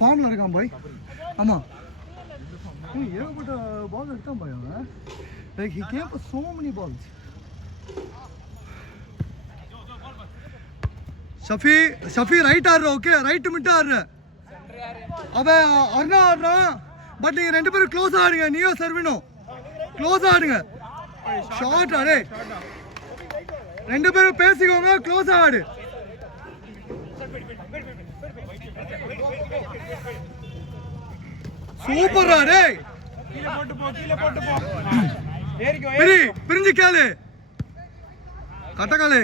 ஃபார்மில் இருக்கான் பாய். ஆமாம், ஏகப்பட்ட பால் எடுத்தான் பாய் அவன். Like he came for so many balls. Shafi right ஆடுற, ஓகே ரைட் மிட் ஆடுற. அவன் அருணா ஆடுறான். பட் நீங்கள் 2 பேரும் க்ளோஸ் ஆடுங்க. நீயோ சர்வினும் க்ளோஸ் ஆடுங்க. ஷார்ட் ஆடு, 2 பேரும் பேசிக்கோங்க. க்ளோஸ் ஆடு. சூப்பரா டேய். கீழ போட்டு போ. ஏறிக்கோ. பிரிஞ்சு கேளு. கட்டகாலே.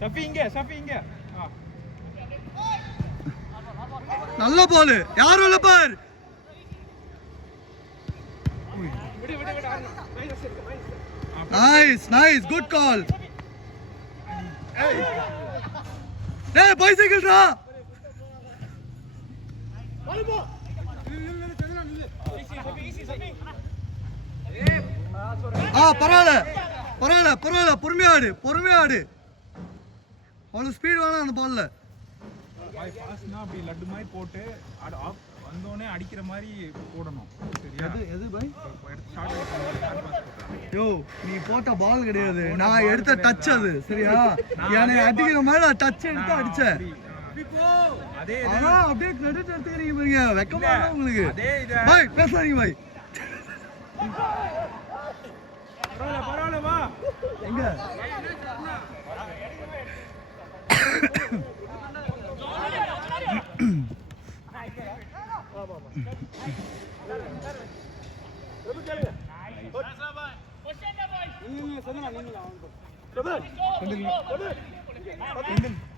சஃபி இங்க. நல்ல பால். யார் வல பார். Nice good call. டேய் பைசைக்கிள் ரா. பரவாயில்ல பொறுமையா ஆடு. அவ்வளவு ஸ்பீட் வேணாம் அந்த பால்ல. பாஸ்னா அப்படி லட்டு மாதிரி போட்டு வந்தோடனே அடிக்கிற மாதிரி போடணும். சரியா? எது பாய்? யோ நீ போட்ட பால் கிடையாது, நான் எடுத்த டச் அது. சரியா? என்னை அடிக்கிற மாதிரி டச் எடுத்து அடிச்சேன். அதே அப்படியே கிரெடிட் எடுத்துக்கிறீங்க பாருங்க. வெக்கமா உங்களுக்கு பாய். பேசாதீங்க பாய். பரவாயில்ல வா. எங்க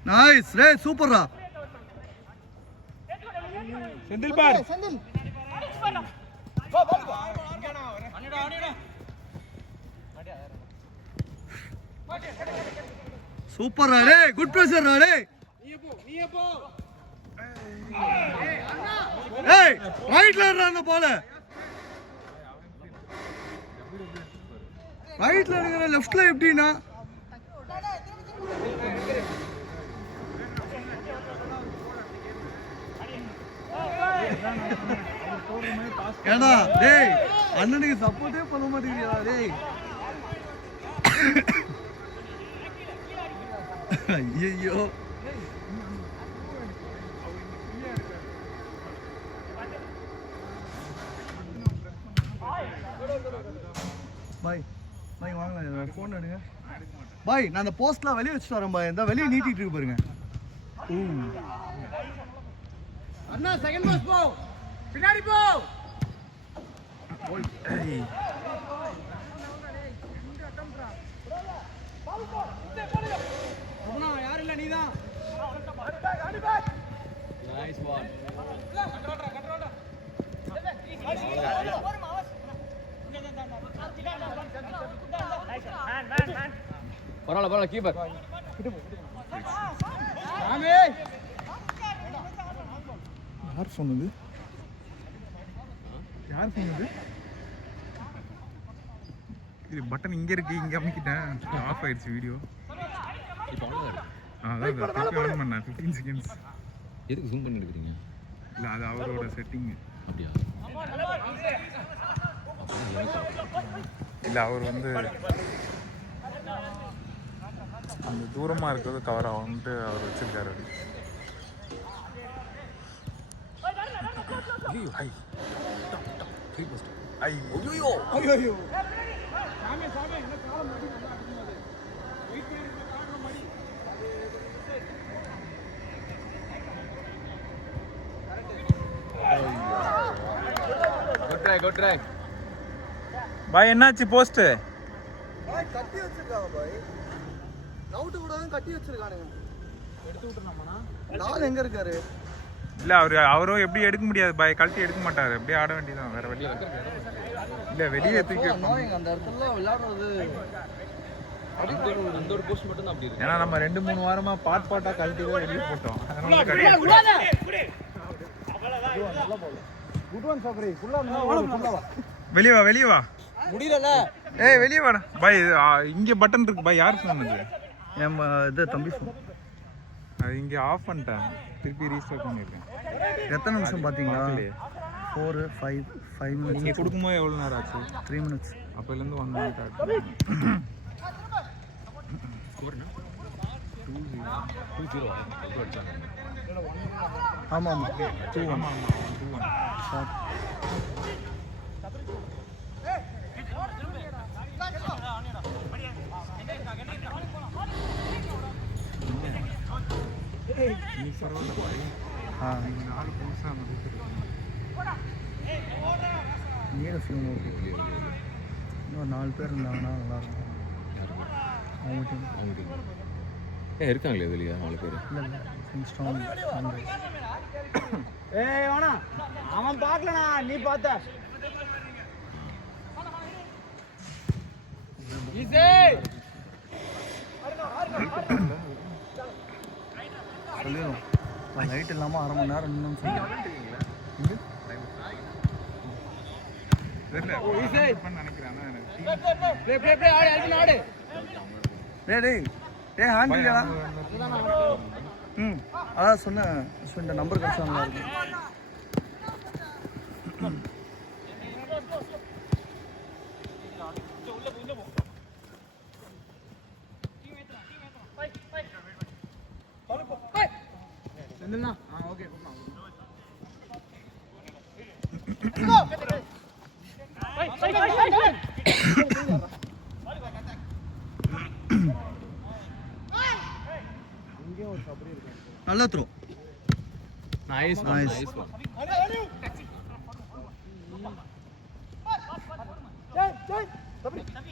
நைஸ் ரே, சூப்பர்ரா. செந்தில் பார். சூப்பர்ரா ரே, குட் பிரஷர் ரே. ஏய் ரைட்ல ஏறற அந்த பால். ரைட்ல ஏறற லெஃப்ட்ல எப்படினா? ஏடா டேய், அண்ணனுக்கு சப்போர்ட்டே பண்ண மாட்டேங்கறியா டேய். ஐயோ பாய் வாங்க ஃபோன் எடுங்க பாய். நான் அந்த போஸ்ட்லாம் வெளியே வச்சுட்டு வரேன் பாய். இந்த வெளியே நீட்டிட்டு இருக்கு பாருங்க. அண்ணா செகண்ட் பாஸ் போ, பின்னாடி போ. யாரும் இல்ல, நீதான். Nice ball. பரவாயில்ல கீப்பர். யார் சொன்னது? இது பட்டன் இங்க இருக்கு, இங்க அமைக்கிட்டேன். ஆஃப் ஆயிடுச்சு வீடியோ. அதான் ஆன் பண்ணேன் 15 செகண்ட்ஸ். எதுக்கு ஜூம் பண்ணி எடுக்கிறீங்க? இல்லை அது அவரோட செட்டிங். அப்படியா? இல்லை அவர் வந்து அந்த தூரமாக இருக்கிறது கவர் ஆகும்ட்டு அவர் வச்சிருக்காரு. ஐயோ ஹை ஃப்ரீ போஸ்ட். ஐயோ குட் ட்ரை. பாய் என்னாச்சு போஸ்ட்? பாய் கட்டி வச்சிருக்காங்க பாய். நவுட் கூடவும் கட்டி வச்சிருக்கானுங்க. எடுத்து விட்டுறலாமாண்ணா? நாள் எங்க இருக்காரு? இல்லை அவரும் எப்படி எடுக்க முடியாது பாய், கழட்டி எடுக்க மாட்டாரு. அப்படியே ஆட வேண்டியதான், வேற வழி இல்லை. வெளியே தூக்கி அந்த இடத்துல விளையாடுறது அந்த ஒரு போஸ்ட் மட்டும் தான் அப்படி இருக்கு. ஏன்னா நம்ம 2-3 வாரமா பாட்டா கழட்டி தான் வெளியே போட்டோம். அதனால வெளியே வா. முடியல. ஏய் வெளியே வாடா பாய். இங்க பட்டன் இருக்கு பாய். யார் சொன்னது? இது தம்பி. அது இங்க ஆஃப் பண்ணிட்டேன். திருப்பி ரீஸ்டார்ட் பண்ணியிருக்கேன். எத்தனை நிமிஷம் பார்த்தீங்களா? 4 5 minutes. நீங்கள் கொடுக்கும்போது எவ்வளோ நேரம் ஆச்சு? 3 minutes. அப்போலேருந்து 1 minute ஆச்சு. 2-0 அடிச்சாங்க. ஆமாம் 2-1. ஆமாம் 2-1 ஷார்ட். நீ பரவாயில்ல பாய். நீங்கள் 4 புதுசாக அந்த நீட ஃபியூ இன்னும் 4 பேர் இருந்தாங்கன்னா நல்லாயிருக்கும். அவங்க டீம் இருக்காங்களே வெளியே 4 பேர். இல்லை ஸ்ட்ராங். ஏய் வாடா அவன் பார்க்கலடா நீ பார்த்த ஈஸி சொல்லிடும் லைட் இல்லாமல் 1/2 மணி நேரம் இன்னும் சொல்லுங்கள். நினைக்கிறேன். ப்ளே ஆடு ஆடு டேய் ஹேண்ட் இல்லையா? அதான் சொன்னேன் இந்த நம்பர் கிடைச்சா நல்லா இருக்கும். ஓகே நல்ல throw. Nice Nice. Nice.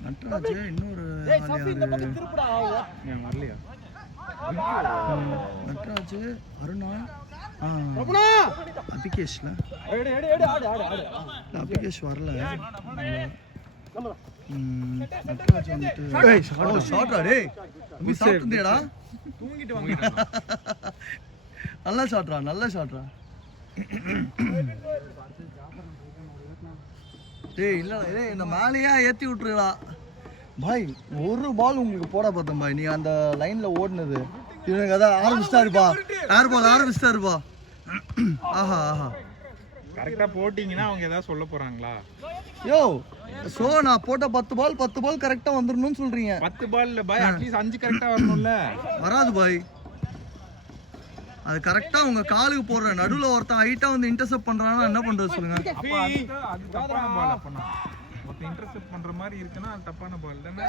Natraj இன்னொரு திருப்புடா ஏன் வரலையா? நட்ராஜ் அருணா அபிகேஷ்ல அபிகேஷ் வரல. நட்ராஜ் வந்துட்டு ஷார்ட்ரா டேய் சாப்பிட்டுடா. தூங்கிட்டு நல்ல ஷாட்ரா நல்ல ஷாட்ரா. டேய் இல்ல டேய் இந்த மேலேயே ஏற்றி விட்டுருடா பாய். ஒரு பால் உங்களுக்கு போட பார்த்தேன் பாய். நீ அந்த லைன்ல ஓடுனது இவனுக்கு அதான் ஆரம்பிச்சிட்டாருப்பா. ஏர் பால் ஆரம்பிச்சிட்டாருப்பா. ஆஹா ஆஹா கரெக்டாக போட்டிங்கன்னா அவங்க ஏதாவது சொல்ல போகிறாங்களா? யோ ஸோ நான் போட்ட 10 பால் கரெக்டாக வந்துடணும்னு சொல்றீங்க. 10 பால்ல பாய் அட்லீஸ்ட் 5 கரெக்டாக வரணும்ல. வராது பாய். அது கரெக்டாக உங்கள் காலுக்கு போடுற நடுவில் ஒருத்தன் ஹைட்டாக வந்து இன்டர்செப்ட் பண்ணுறான்னா என்ன பண்ணுறது சொல்லுங்கள். அப்போ அது தப்பான பால். அப்போனா ஒருத்தன் இன்டர்செப்ட் பண்ணுற மாதிரி இருக்குன்னா அது தப்பான பால் தானே.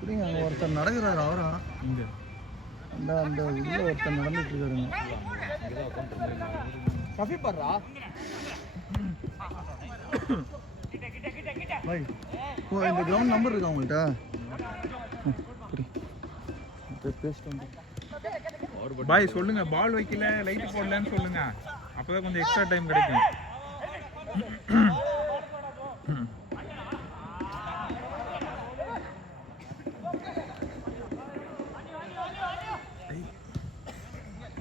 புரியுங்க அங்கே ஒருத்தர் நடக்கிறாரு அவரா இங்கே அந்த அந்த உள்ள ஒருத்தர் நடந்துட்டு இருக்காருங்க. சஃபி பண்றா பாய் ஓ இந்த கிரவுண்ட் நம்பர் இருக்கா உங்கள்கிட்ட? பாய் சொல்லுங்க. பால் வைக்கல லைட் போடலன்னு சொல்லுங்க. அப்பதான் கொஞ்சம் எக்ஸ்ட்ரா டைம் கிடைக்கும்.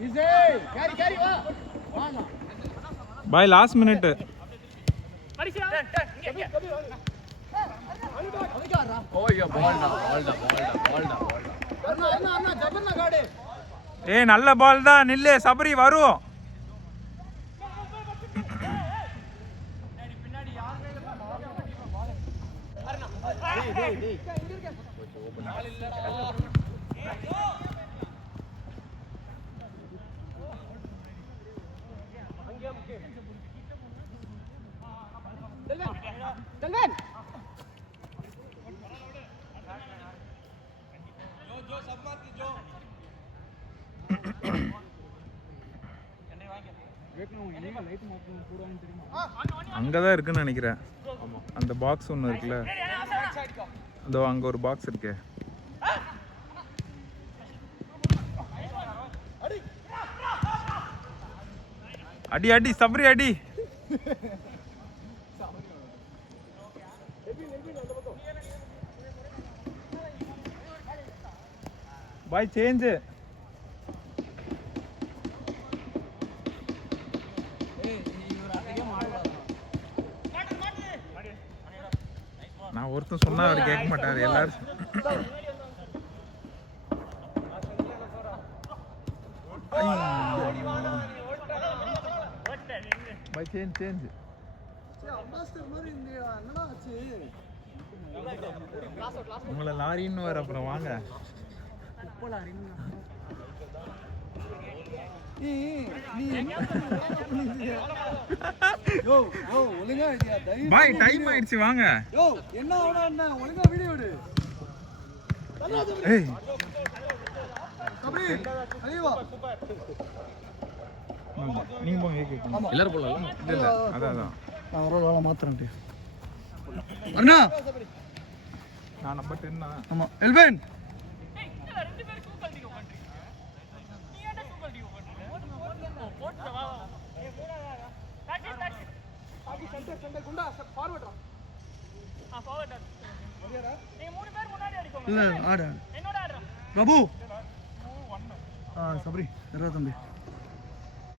ஈஸி கேரி வா வாங்க பாய் லாஸ்ட் மினிட். ஏய் நல்ல பால் தான். நில்லு சபரி வரும். அங்கதான் இருக்குன்னு நினைக்கிறேன். அந்த பாக்ஸ் ஒன்று இருக்குல்ல, அதோ அங்க ஒரு பாக்ஸ் இருக்கு. அடி அடி சபரி அடி. பாய் சேஞ்ச். ஒருத்தன் சொன்னா அவர் கேட்க மாட்டாரு எல்லாரும். பை சேஞ்ச் உங்களை லாரின்னு வர அப்புறம் வாங்க. ஒழுங்கா ஐடியா பாய் டைம் ஆயிடுச்சு வாங்க. என்ன ஆனா ஒழுங்கா வீடியோ எடு. ஏய் சபரி அலிவா நீங்க போங்க கேட்க. எல்லாரும் போடலாம். இல்ல அதான் நான் ஒரு வேளை மாத்துறேன். அண்ணா நான் நம்பர் 10 தான். ஆமா எல்வன் இல்ல ஆடு பிரபு சபரி தம்பி